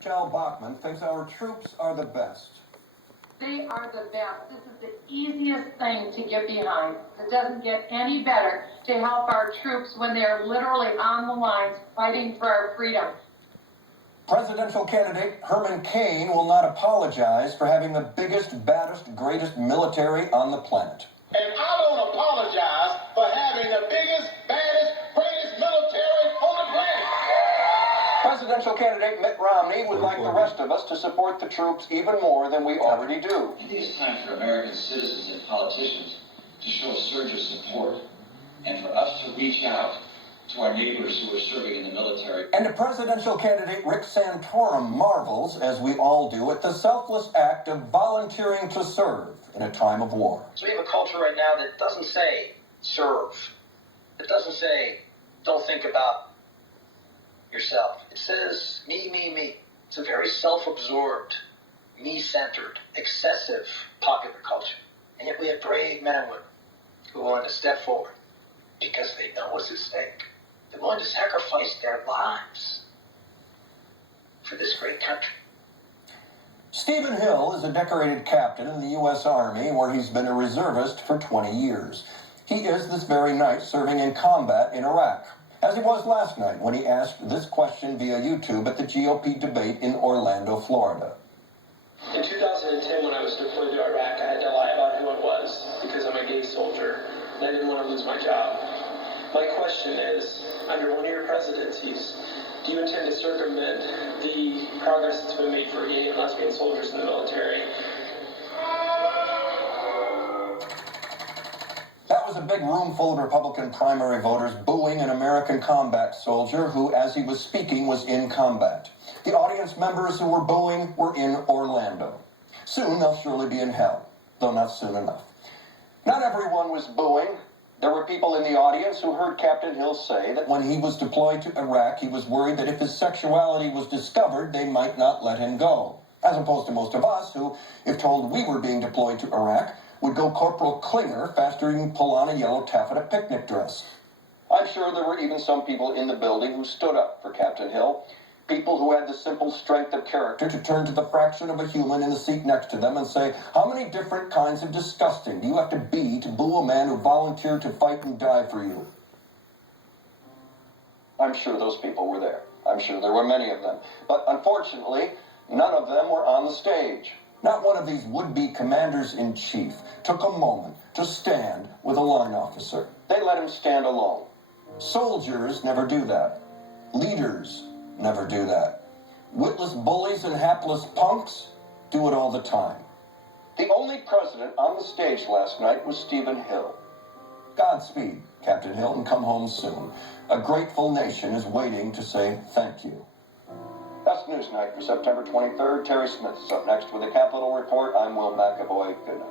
Michelle Bachmann thinks our troops are the best. They are the best. This is the easiest thing to get behind. It doesn't get any better to help our troops when they are literally on the lines fighting for our freedom. Presidential candidate Herman Cain will not apologize for having the biggest, baddest, greatest military on the planet. And I don't apologize for having the biggest, baddest, greatest military on the planet. Presidential candidate Mitt Romney would like the rest of us to support the troops even more than we already do. I think it's time for American citizens and politicians to show a surge of support and for us to reach out to our neighbors who are serving in the military. And presidential candidate Rick Santorum marvels, as we all do, at the selfless act of volunteering to serve in a time of war. So we have a culture right now that doesn't say serve. It doesn't say don't think about yourself. It says me, me, me. It's a very self-absorbed, me-centered, excessive popular culture. And yet we have brave men and women who are willing to step forward because they know what's at stake. They're willing to sacrifice their lives for this great country. Stephen Hill is a decorated captain in the U.S. Army, where he's been a reservist for 20 years. He is this very night serving in combat in Iraq, as he was last night when he asked this question via YouTube at the GOP debate in Orlando, Florida. In 2010, when I was deployed to Iraq, I had to lie about who I was because I'm a gay soldier, and I didn't want to lose my job. My question is, under one of your presidencies, do you intend to circumvent the progress that's been made for gay and lesbian soldiers in the military? That was a big room full of Republican primary voters booing an American combat soldier who, as he was speaking, was in combat. The audience members who were booing were in Orlando. Soon they'll surely be in hell, though not soon enough. Not everyone was booing. There were people in the audience who heard Captain Hill say that when he was deployed to Iraq, he was worried that if his sexuality was discovered, they might not let him go. As opposed to most of us who, if told we were being deployed to Iraq, would go Corporal Klinger faster than pull on a yellow taffeta picnic dress. I'm sure there were even some people in the building who stood up for Captain Hill. People who had the simple strength of character to turn to the fraction of a human in the seat next to them and say, how many different kinds of disgusting do you have to be to boo a man who volunteered to fight and die for you? I'm sure those people were there. I'm sure there were many of them. But unfortunately, none of them were on the stage. Not one of these would-be commanders-in-chief took a moment to stand with a line officer. They let him stand alone. Soldiers never do that. Leaders never do that. Witless bullies and hapless punks do it all the time. The only president on the stage last night was Stephen Hill. Godspeed, Captain Hill, and come home soon. A grateful nation is waiting to say thank you. That's Newsnight for September 23rd. Terry Smith is up next with the Capitol Report. I'm Will McAvoy. Good night.